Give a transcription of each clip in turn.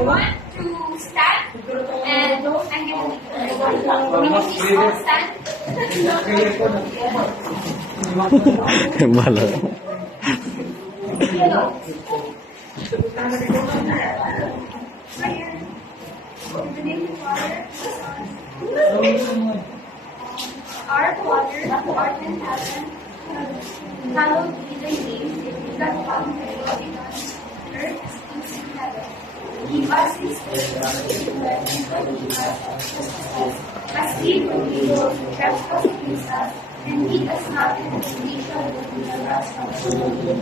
everyone to stand, and I'm going to please all stand. Malah. Our Father, who art in heaven, hallowed be thy name. Thy kingdom come, earth as in heaven. Give us this day our daily bread, and forgive us our trespasses, as we forgive those who trespass against us, and lead us not into temptation, but deliver us from evil.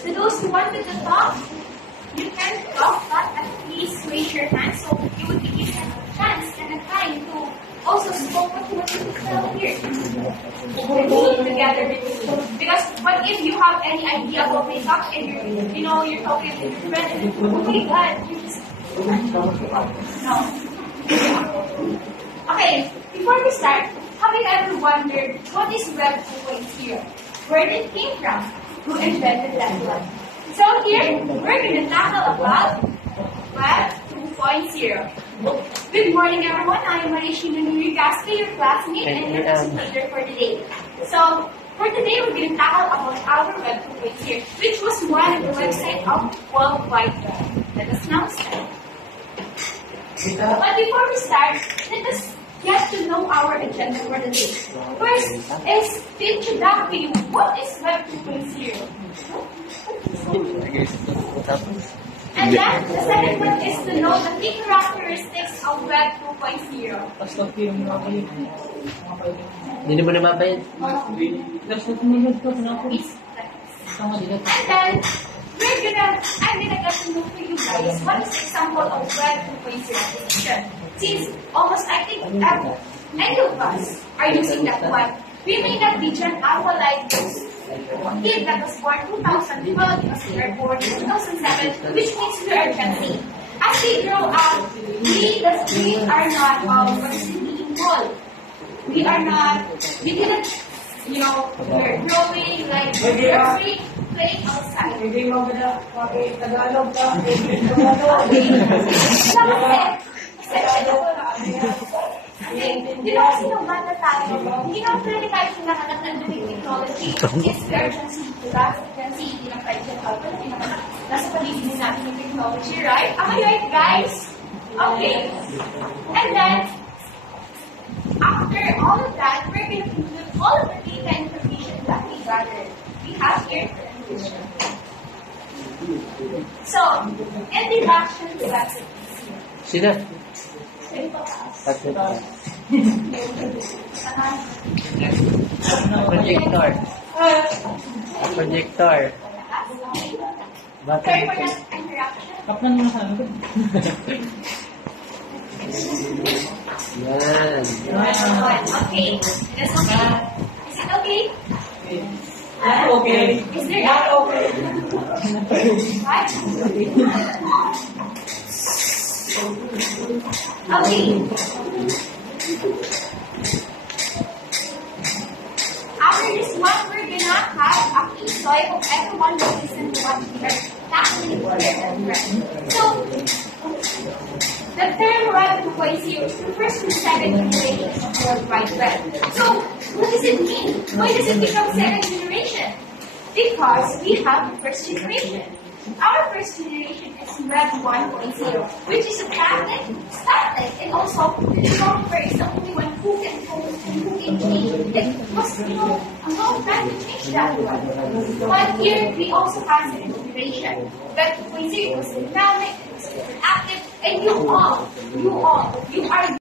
To those who wanted to talk, you can talk, but at least raise your hand so you would be given a chance and a time to also spoke what you wanted to tell here. Together with you. Because what if you have any idea about makeup and you're talking to your friend, oh my God, you just no. Okay, before we start, have you ever wondered what is Web 2.0? Where did it came from? Who invented that one? So here, we're going to tackle about Web 2.0. Good morning, everyone. I am Marishina Nuri Gaspe, your classmate and your facilitator for today. So, for today, we're going to tackle about our Web 2.0, which was one of the websites of World Wide Web. Let us now start. But before we start, let us get to know our agenda for the day. First is to introduce to you what is Web 2.0. And then the second one is to know the key characteristics of Web 2.0. Hindi mo na mabayad. And then I'm gonna get to know for you guys what is example of Web 2.0 application. Since almost I think any of us are using that one, we may not be Gen Alpha like those kid that was born 2012 because we are born in 2007, which means we are Gen Z. As we grow up, we are not involved. We are not, we didn't, we're growing like we're free playing outside. Kasi nung bata tayo, hindi naman pwede tayo sinahanap ng new technology. Yes, we are Gen Z, diba? Gen Z, hindi naman tayo Gen Alpha, hindi naman nasa paligid natin yung technology, right? Am I right, guys? Okay. And then, after all of that, we're going to include all of the data information that we gathered. We have here information. So, introduction to website. Sino? Projector. Projector. Sorry for that interruption. Yan. Okay. Is okay? Is it okay? Okay. Is there not okay? What? Okay. After this one, we're gonna have a case, so I hope everyone will listen to what we are tackling here. So, the term Web 2.0 refers to second generation of World Wide Web. So, what does it mean? Why does it become second generation? Because we have the first generation. Our first generation is Web 1.0, which is a tablet, static, and also the software is the only one who can focus and who can change. It was, a long time to change that one. But here, we also have the integration. Web 2.0 was dynamic, it was interactive, and you are